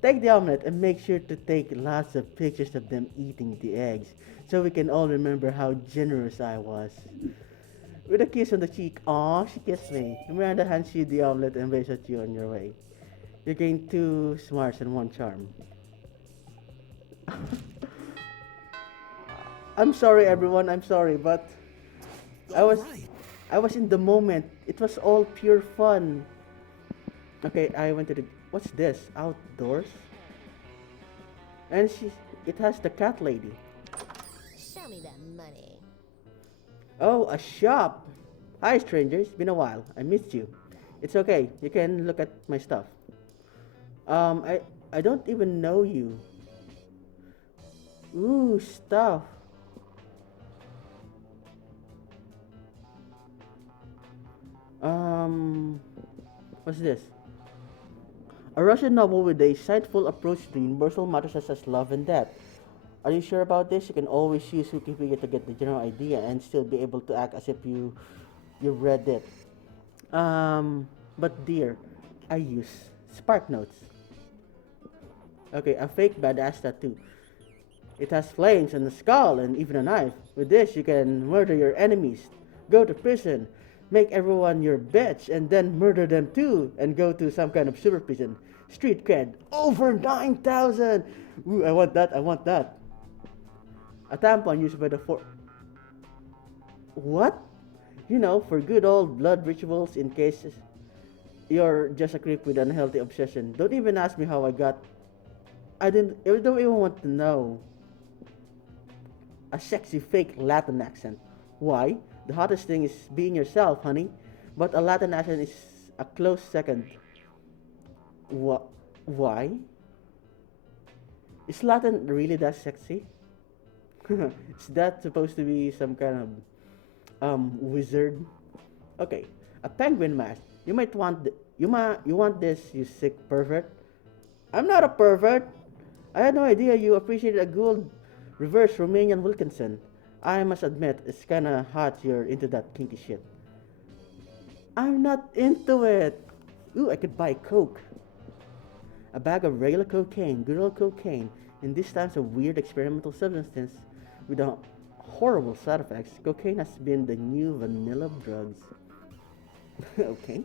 Take the omelet and make sure to take lots of pictures of them eating the eggs so we can all remember how generous I was. With a kiss on the cheek. Aw, she kissed me. Miranda hands you the omelet and waves at you on your way. You gain two smarts and one charm. I'm sorry, everyone. I'm sorry, but I All was, right. I was in the moment. It was all pure fun. Okay, I went to the. What's this? Outdoors, and it has the cat lady. Show me that money. Oh, a shop. Hi, strangers. Been a while. I missed you. It's okay. You can look at my stuff. I don't even know you. Ooh, stuff. Um, what's this? A Russian novel with a insightful approach to universal matters such as love and death. Are you sure about this? You can always use Wikipedia to get the general idea and still be able to act as if you read it. But dear, I use Spark Notes. Okay, a fake badass tattoo. It has flames and a skull and even a knife. With this, you can murder your enemies, go to prison, make everyone your bitch, and then murder them too, and go to some kind of super prison. Street cred, over 9,000! Ooh, I want that, I want that. A tampon used by the for. What? You know, for good old blood rituals in case you're just a creep with unhealthy obsession. Don't even ask me how I got. I don't even want to know. A sexy fake Latin accent. Why? The hottest thing is being yourself, honey. But a Latin accent is a close second. What? Why? Is Latin really that sexy? Is that supposed to be some kind of wizard? Okay, a penguin mask. You might want you want this, you sick pervert. I'm not a pervert. I had no idea you appreciated a good reverse Romanian Wilkinson. I must admit, it's kinda hot you're into that kinky shit. I'm not into it. Ooh, I could buy coke. A bag of regular cocaine, good old cocaine, in these times of weird experimental substance with a horrible side effects, cocaine has been the new vanilla of drugs. Okay.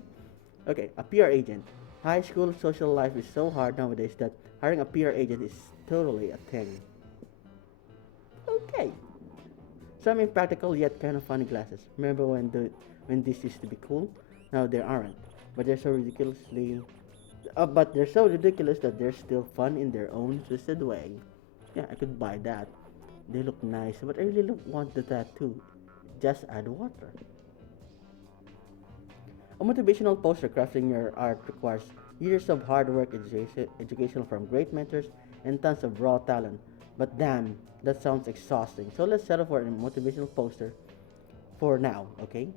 Okay, a PR agent. High school social life is so hard nowadays that hiring a PR agent is totally a thing. Okay. Some impractical yet kind of funny glasses. Remember when this used to be cool? Now they aren't. But they're so ridiculously but they're so ridiculous that they're still fun in their own twisted way. Yeah, I could buy that. They look nice, but I really want the tattoo. Just add water. A motivational poster crafting your art requires years of hard work, education from great mentors, and tons of raw talent. But damn, that sounds exhausting. So let's settle for a motivational poster for now, okay?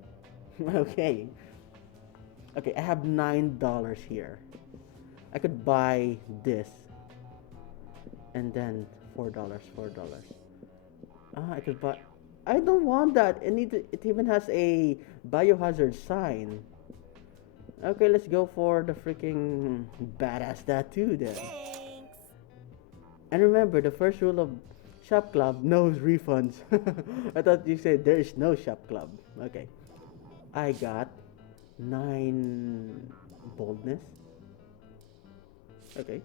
Okay. Okay, I have $9 here. I could buy this. And then $4, $4. I could buy. I don't want that. It even has a biohazard sign. Okay, let's go for the freaking badass tattoo then. Thanks. And remember, the first rule of shop club: no refunds. I thought you said there is no shop club. Okay, I got 9 boldness. Okay.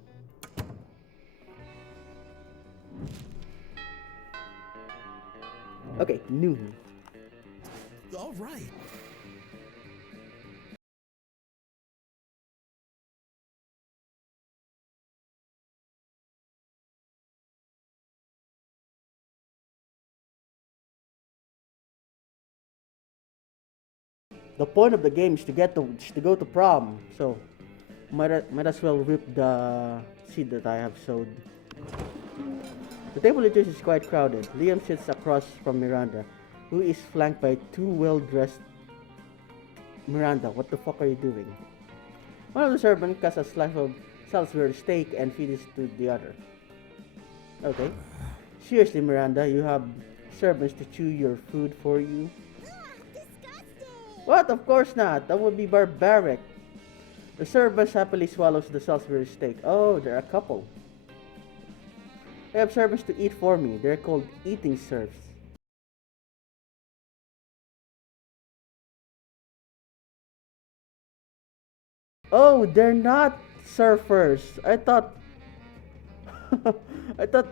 Okay, noon. All right. The point of the game is to go to prom. So might as well rip the seed that I have sowed. The table it is quite crowded. Liam sits across from Miranda, who is flanked by two well-dressed. Miranda, what the fuck are you doing? One of the servants cuts a slice of Salisbury steak and feeds it to the other. Okay. Seriously, Miranda, you have servants to chew your food for you? Ugh, disgusting. What? Of course not. That would be barbaric. The servant happily swallows the Salisbury steak. Oh, they're a couple. I have servants to eat for me. They're called eating serfs. Oh, they're not surfers. I thought I thought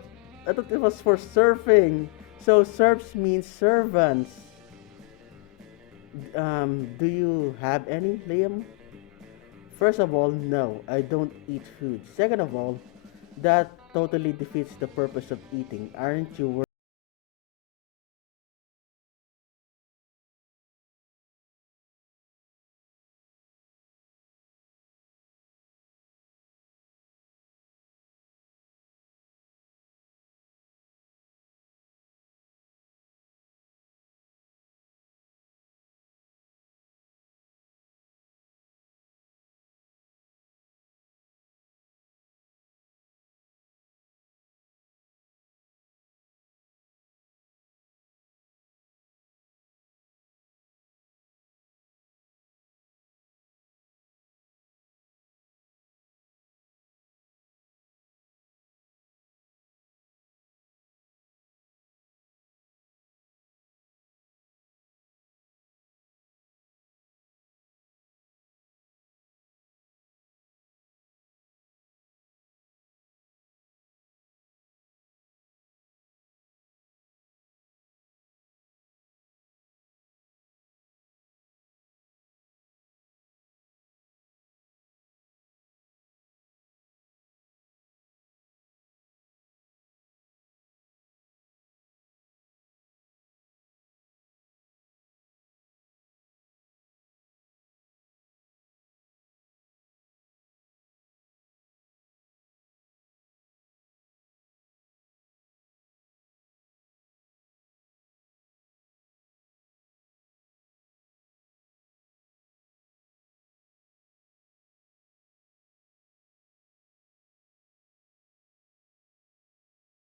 it was for surfing. So serfs means servants. Do you have any, Liam? First of all, no, I don't eat food. Second of all, that totally defeats the purpose of eating. Aren't you worried?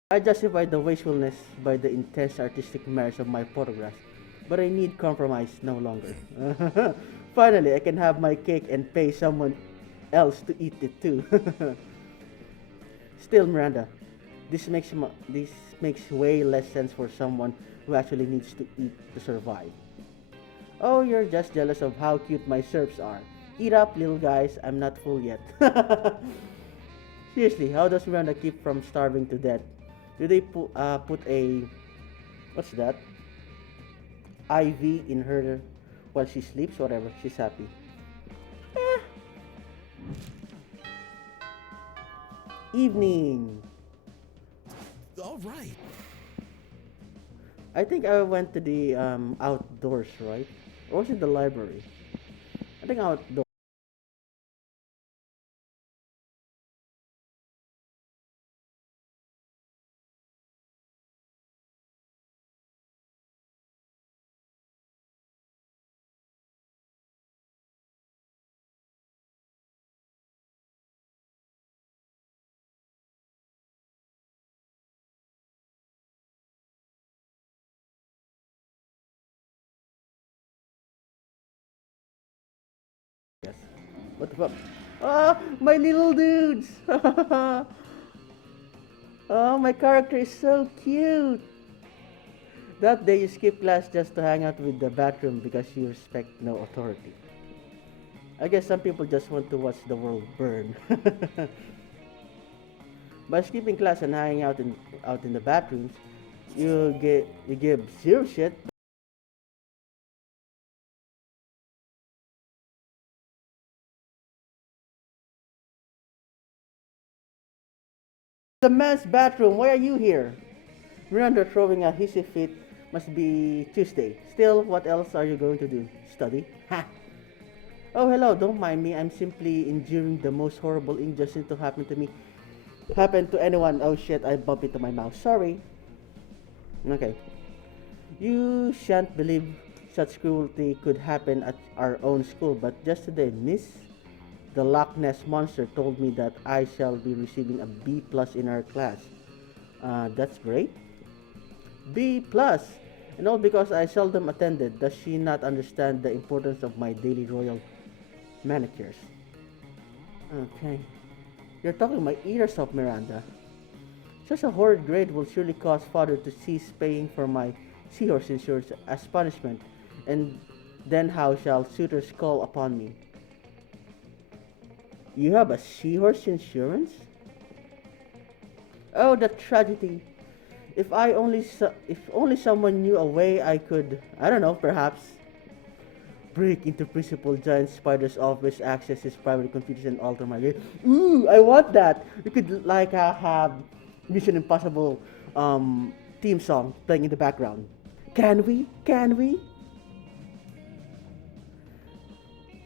I justify the wastefulness by the intense artistic merits of my photographs, but I need compromise no longer. Finally, I can have my cake and pay someone else to eat it too. Still, Miranda, this makes way less sense for someone who actually needs to eat to survive. Oh, you're just jealous of how cute my serfs are. Eat up, little guys. I'm not full yet. Seriously, how does Miranda keep from starving to death? Do they put a what's that IV in her while she sleeps? Whatever, she's happy. Eh, evening. All right. I think I went to the outdoors, right? Or was it the library? I think outdoors. Yes. What the fuck? Ah, my little dudes! Oh, my character is so cute! That day you skip class just to hang out with the bathroom because you respect no authority. I guess some people just want to watch the world burn. By skipping class and hanging out in the bathrooms, you give zero shit. The men's bathroom, why are you here? Miranda throwing a hissy fit must be Tuesday. Still, what else are you going to do? Study? Ha! Oh, hello, don't mind me. I'm simply enduring the most horrible injustice to happen to me. Happen to anyone. Oh shit, I bumped into my mouse. Sorry. Okay. You shan't believe such cruelty could happen at our own school, but just today, Miss the Loch Ness Monster told me that I shall be receiving a B plus in our class. That's great. B plus, and all because I seldom attended. Does she not understand the importance of my daily royal manicures? Okay. You're talking my ears off, Miranda. Such a horrid grade will surely cause father to cease paying for my seahorse insurance as punishment, and then how shall suitors call upon me? You have a seahorse insurance? Oh, the tragedy. If only someone knew a way I could, I don't know, perhaps break into Principal Giant Spider's office, access his private computers, and alter my game. Ooh, I want that. We could like have Mission Impossible theme song playing in the background. Can we? Can we?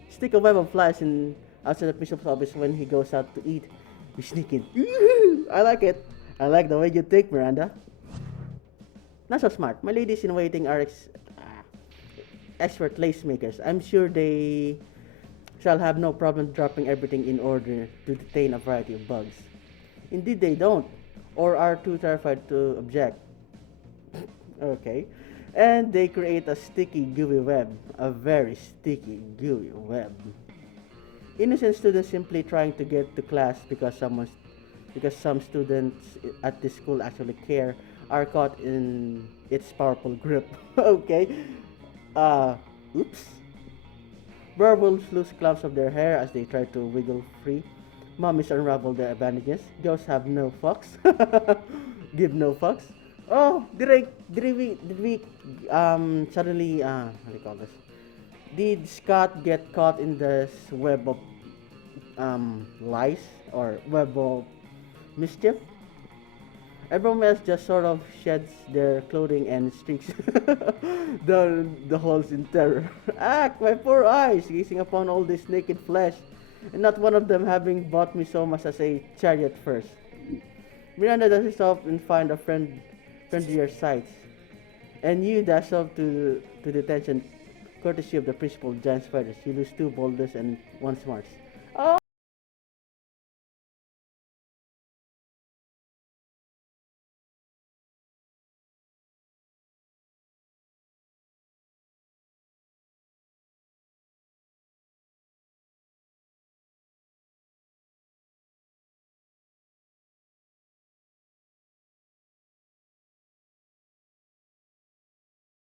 Stick a web of flies in outside the bishop's office when he goes out to eat. We sneak in. I like it. I like the way you think, Miranda. Not so smart. My ladies in waiting are expert lace makers. I'm sure they shall have no problem dropping everything in order to detain a variety of bugs. Indeed, they don't, or are too terrified to object. Okay. And they create a sticky, gooey web. A very sticky, gooey web. Innocent students simply trying to get to class because some students at this school actually care are caught in its powerful grip. Okay. Oops. Werewolves lose clumps of their hair as they try to wiggle free. Mummies unravel their bandages. Ghosts have no fucks. Give no fucks. Oh, did we suddenly how do you call this? Did Scott get caught in this web of lies or web of mischief? Everyone else just sort of sheds their clothing and streaks down the halls in terror. My poor eyes, gazing upon all this naked flesh, and not one of them having bought me so much as a chariot first. Miranda does herself and find a friendlier sights, and you dash off to detention, courtesy of the principal giant spiders. You lose 2 boulders and 1 smarts. Oh!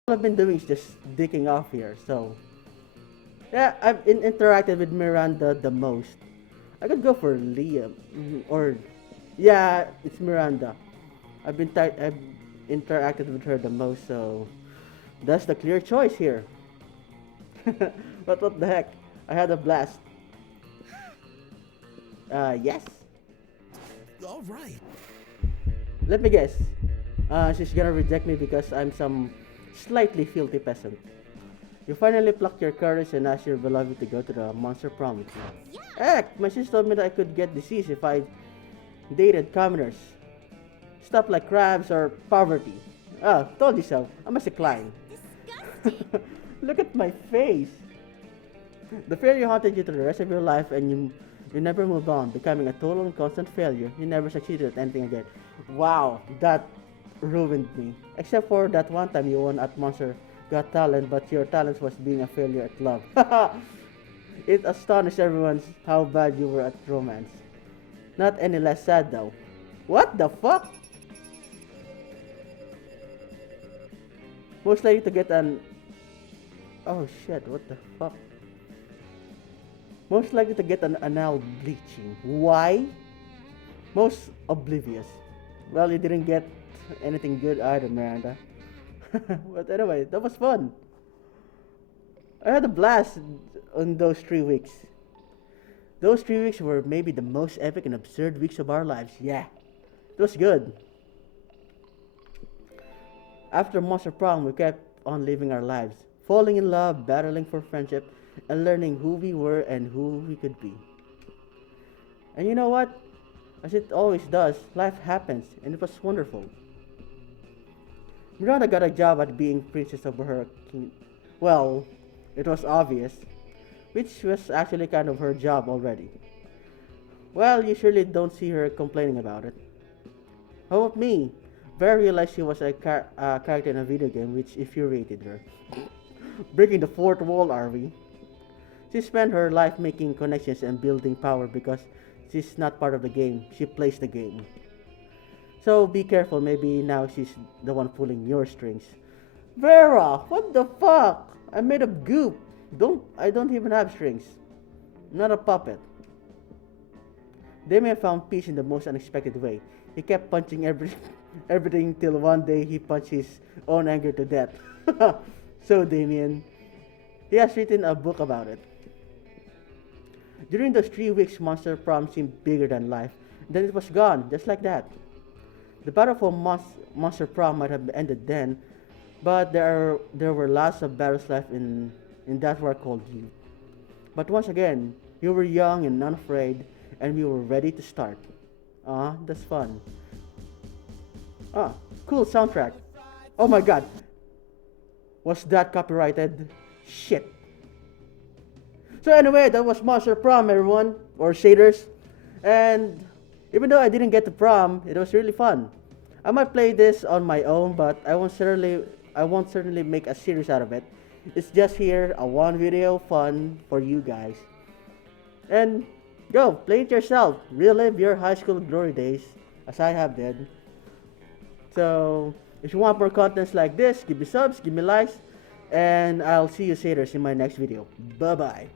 All I've been doing is just dicking off here, so yeah, I've interacted with Miranda the most. I could go for Liam, or yeah, it's Miranda. I've interacted with her the most, so that's the clear choice here. But what the heck? I had a blast. Yes. All right. Let me guess. She's gonna reject me because I'm some slightly filthy peasant. You finally plucked your courage and asked your beloved to go to the monster prom with you. Heck, my sister told me that I could get disease if I dated commoners. Stuff like crabs or poverty. Oh, told you so. I must decline. Disgusting. Look at my face. The failure haunted you to the rest of your life and you never moved on, becoming a total and constant failure. You never succeeded at anything again. Wow, that ruined me. Except for that one time you won at Monster Got Talent, but your talent was being a failure at love. It astonished everyone how bad you were at romance. Not any less sad though. What the fuck? Most likely to get an... Oh shit, what the fuck? Most likely to get an anal bleaching. Why? Most oblivious. Well, you didn't get anything good either, Miranda. But anyway, that was fun. I had a blast on those 3 weeks. Those 3 weeks were maybe the most epic and absurd weeks of our lives. Yeah, it was good. After Monster Prom, we kept on living our lives, falling in love, battling for friendship, and learning who we were and who we could be. And you know what? As it always does, life happens, and it was wonderful. Miranda got a job at being princess of her king. Well, it was obvious, which was actually kind of her job already. Well, you surely don't see her complaining about it. How about me? Vera realized she was a character in a video game, which infuriated her. Breaking the fourth wall, are we? She spent her life making connections and building power because she's not part of the game. She plays the game. So be careful, maybe now she's the one pulling your strings. Vera, what the fuck? I'm made of goop. I don't even have strings. I'm not a puppet. They may have found peace in the most unexpected way. He kept punching everything till one day he punched his own anger to death. So Damien, he has written a book about it. During those 3 weeks, Monster Prom seemed bigger than life. Then it was gone, just like that. The battle for Monster Prom might have ended then, but there were lots of battles left in that war called youth. But once again, you were young and unafraid, and we were ready to start. Ah, that's fun. Ah, cool soundtrack. Oh my god, was that copyrighted? Shit. So anyway, that was Monster Prom, everyone, or Shaders. And even though I didn't get to prom, it was really fun. I might play this on my own, but I won't certainly make a series out of it. It's just here, a one video fun for you guys. And go, play it yourself. Relive your high school glory days, as I have did. So, if you want more contents like this, give me subs, give me likes, and I'll see you later in my next video. Bye bye.